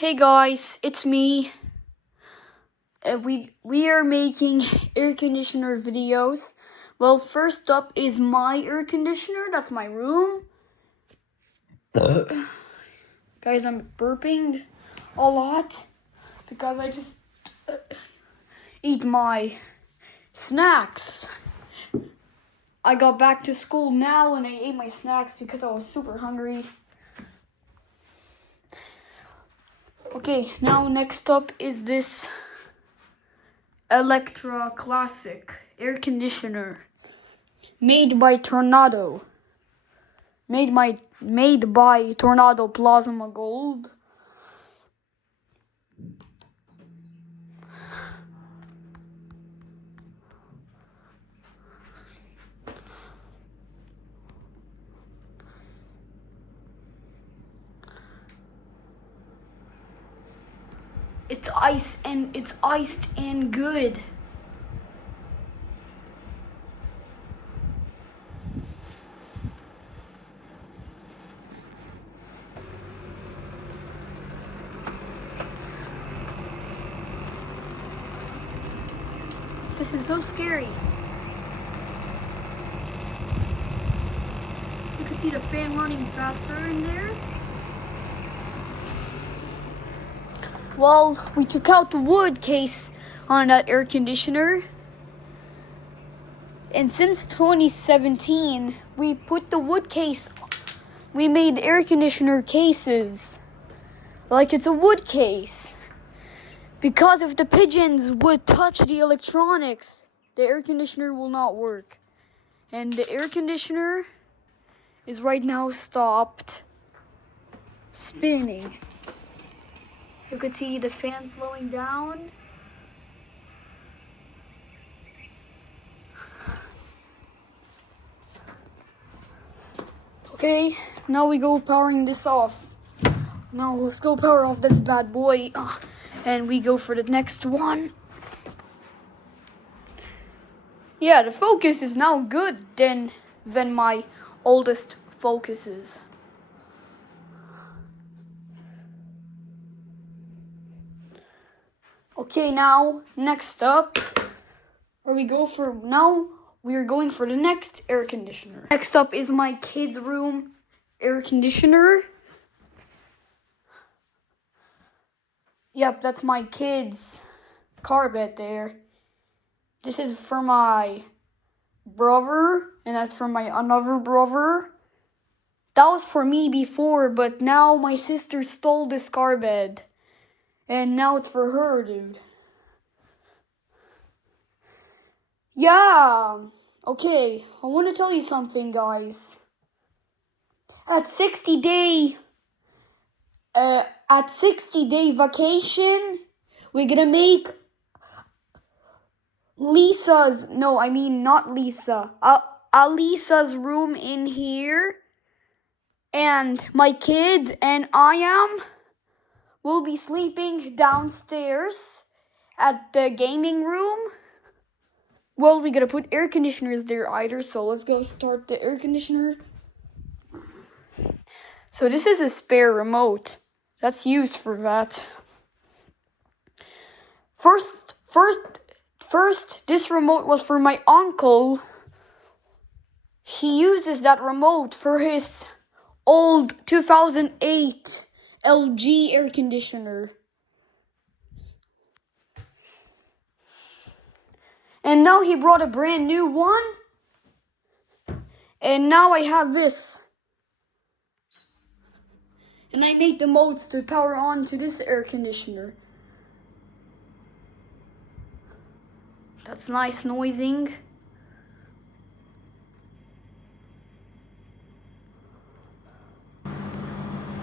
Hey guys, it's me. We are making air conditioner videos. Well, first up is my air conditioner. That's my room. Guys, I'm burping a lot because I just eat my snacks. I got back to school now and I ate my snacks because I was super hungry. Okay, now next up is this Electra Classic air conditioner made by Tornado. Made by Tornado Plasma Gold. It's iced and good. This is so scary. You can see the fan running faster in there. Well, we took out the wood case on that air conditioner. And since 2017, we put the wood case, we made air conditioner cases. Like it's a wood case. Because if the pigeons would touch the electronics, the air conditioner will not work. And the air conditioner is right now stopped spinning. You could see the fan slowing down. Okay, now we go powering this off. Now let's go power off this bad boy. And we go for the next one. Yeah, the focus is now good than my oldest focuses. Okay, now next up, we are going for the next air conditioner. Next up is my kids' room air conditioner. Yep, that's my kids' carpet there. This is for my brother, and that's for my another brother. That was for me before, but now my sister stole this car bed. And now it's for her, dude. Yeah. Okay, I want to tell you something, guys. At 60-day vacation, we're gonna make Alisa's room in here, and my kids and will be sleeping downstairs at the gaming room. Well, we gotta put air conditioners there either, so let's go start the air conditioner. So this is a spare remote that's used for that. First, this remote was for my uncle. He uses that remote for his old 2008 LG air conditioner. And now he brought a brand new one. And now I have this. And I made the modes to power on to this air conditioner. That's nice noising.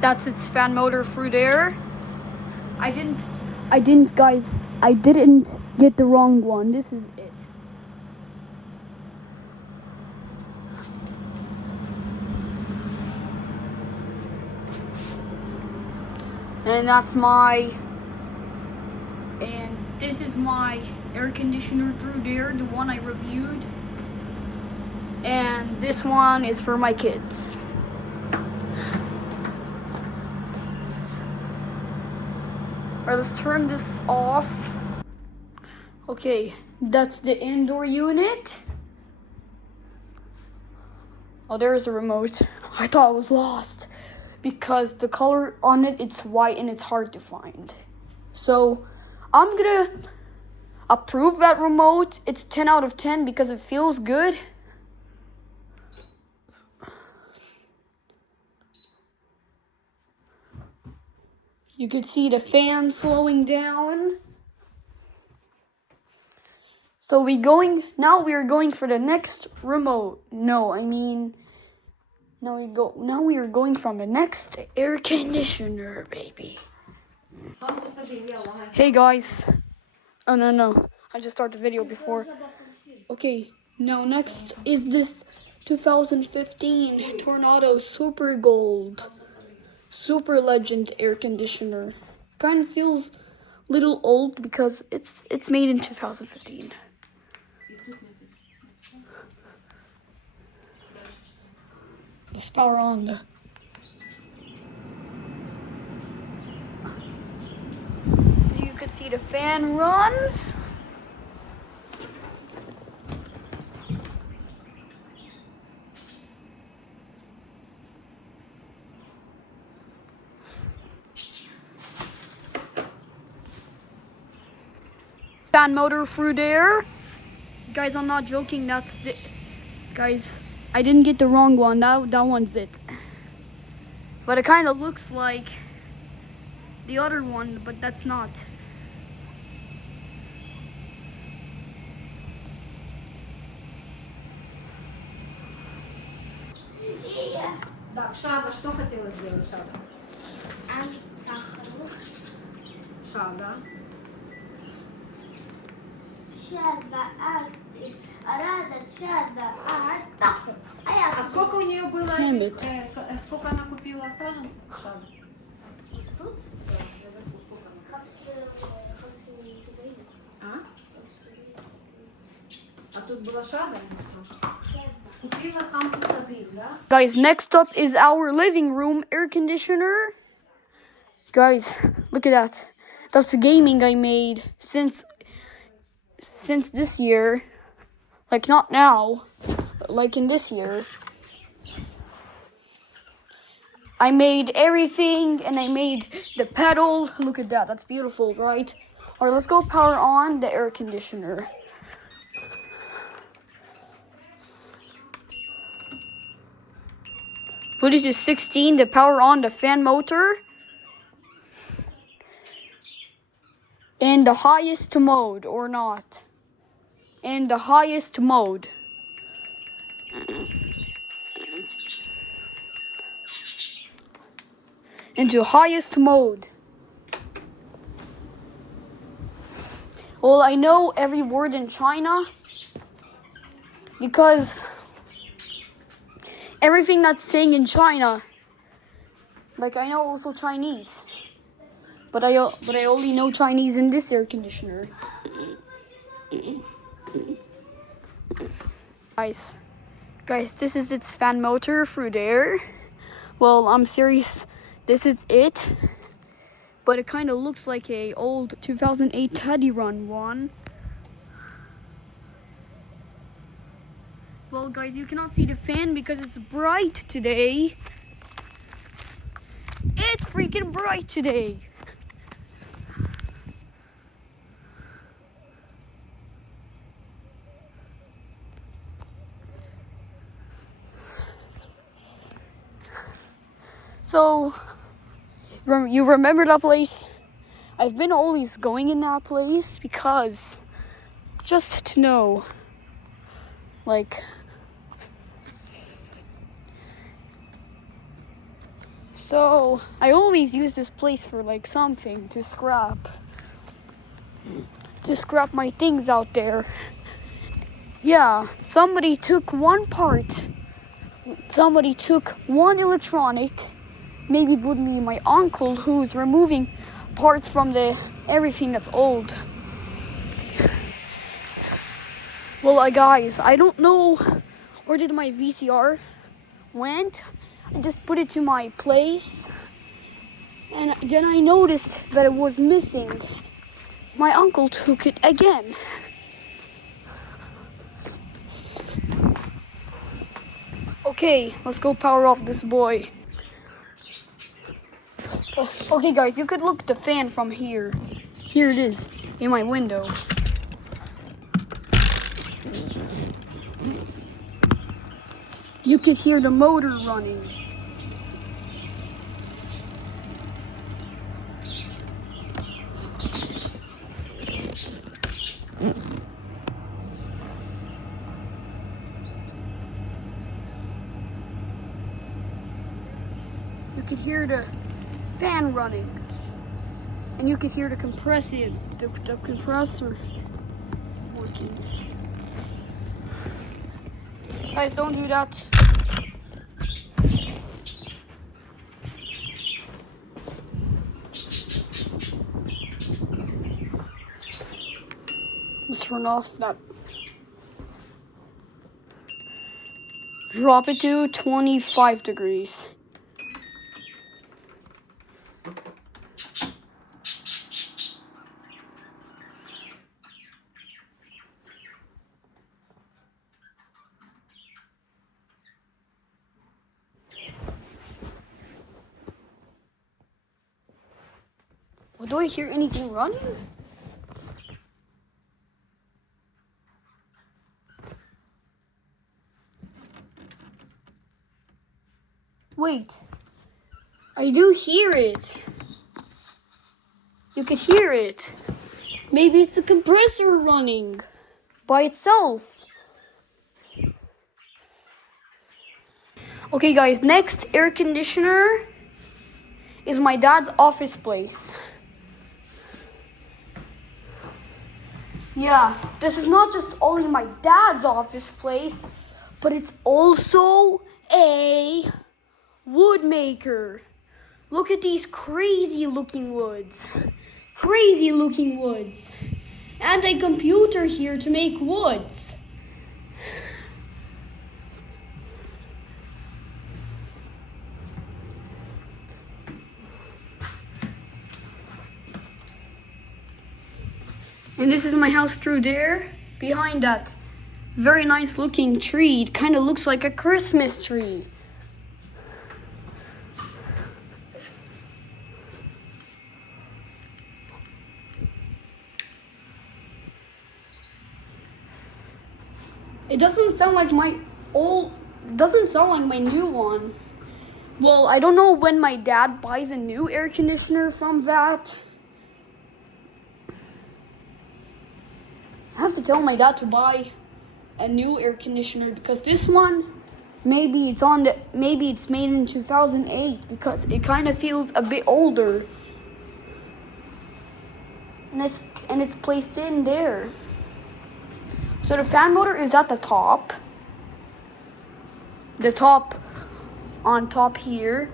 That's its fan motor through there. I didn't get the wrong one. This is it. And this is my air conditioner through there, the one I reviewed. And this one is for my kids. Alright, let's turn this off. Okay, that's the indoor unit. Oh, there's a remote. I thought it was lost because the color on it, it's white and it's hard to find. So I'm gonna approve that remote. It's 10 out of 10 because it feels good. You could see the fan slowing down. So we are going for the next remote. Now we are going from the next air conditioner, baby. Hey guys. Oh no. I just started the video before. Okay, now next is this 2015 Tornado Super Gold Super Legend air conditioner. Kind of feels a little old because it's made in 2015. Let's power on. So you could see the fan runs. Fan motor through there. Guys, I'm not joking. That's the... Guys, I didn't get the wrong one. That one's it. But it kind of looks like the other one, but that's not. Так, Шада, что хотела сделать Шада? Шада. А сколько у нее было? Сколько она купила саженцев? Шада. Тут? А тут была Шада? Купила хамсу, да? Guys, next up is our living room air conditioner. Guys, look at that. That's the gaming I made since this year. Like not now, but like in this year. I made everything and I made the pedal. Look at that, that's beautiful, right? Alright, let's go power on the air conditioner. Put it to 16 to power on the fan motor. In the highest mode or not. In the highest mode. Into highest mode. Well, I know every word in China because everything that's saying in China, like I know also Chinese, but I only know Chinese in this air conditioner. Guys, this is its fan motor through there. Well, I'm serious, this is it, but it kind of looks like a old 2008 Teddy Run one. Well, guys, you cannot see the fan because it's bright today. It's freaking bright today. So, you remember that place? I've been always going in that place because just to know, like, so I always use this place for like something to scrap my things out there. Yeah, somebody took one part. Somebody took one electronic. Maybe it would be my uncle who's removing parts from everything that's old. Well, guys, I don't know where did my VCR went. I just put it to my place And then I noticed that it was missing. My uncle took it again. Okay, let's go power off this boy. Okay guys, you could look at the fan from here. Here it is, in my window. You could hear the motor running. You could hear the fan running, and you could hear the compressor working. Guys, don't do that. Let's turn off that. Drop it to 25 degrees. Well, do I hear anything running? Wait, I do hear it. You could hear it. Maybe it's the compressor running by itself. Okay guys, next air conditioner is my dad's office place. Yeah, this is not just only my dad's office place, but it's also a wood maker. Look at these crazy looking woods. Crazy looking woods. And a computer here to make woods. And this is my house through there. Behind that very nice looking tree. It kind of looks like a Christmas tree. It doesn't sound like my new one. Well, I don't know when my dad buys a new air conditioner from that. I have to tell my dad to buy a new air conditioner because this one, maybe it's made in 2008 because it kind of feels a bit older. And it's placed in there. So the fan motor is at the top. The top on top here.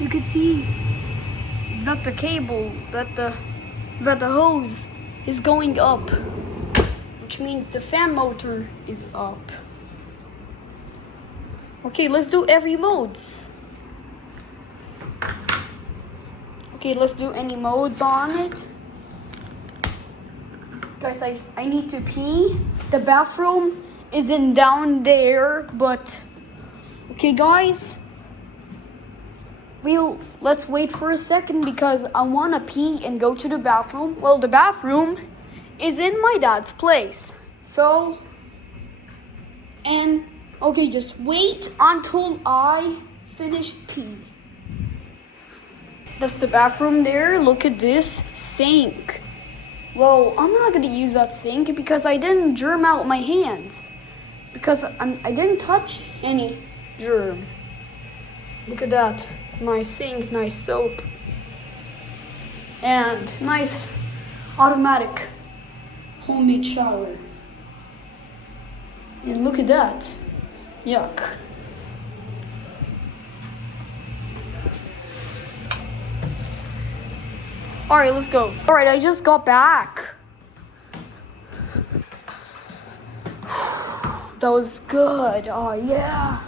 You can see that the cable, that the hose is going up, which means the fan motor is up. Okay, let's do every modes. Okay, let's do any modes on it. Guys, I need to pee. The bathroom isn't down there, but okay guys, let's wait for a second because I wanna pee and go to the bathroom. Well, the bathroom is in my dad's place. So, and okay, just wait until I finish pee. That's the bathroom there. Look at this sink. Well, I'm not gonna use that sink because I didn't germ out my hands. Because I didn't touch any germ. Look at that. Nice sink, nice soap. And nice automatic homemade shower. And look at that. Yuck. Alright, let's go. Alright, I just got back. That was good. Oh, yeah.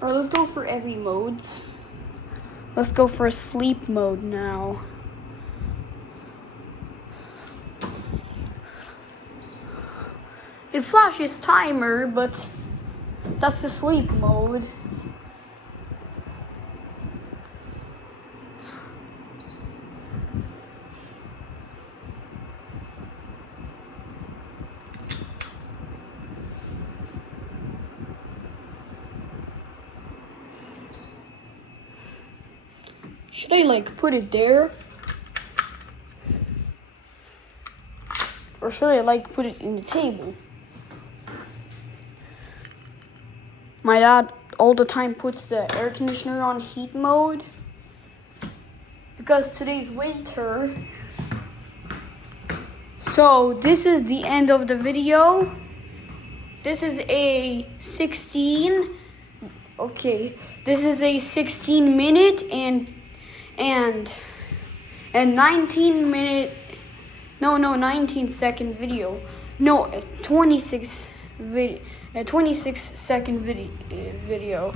Alright, let's go for every modes. Let's go for sleep mode now. It flashes timer, but that's the sleep mode. Should I like put it there? Or should I like put it in the table? My dad all the time puts the air conditioner on heat mode because today's winter. So this is the end of the video. This is a 16. Okay, this is a 16-minute and 19-minute. No, 19-second video. No, 26 second video.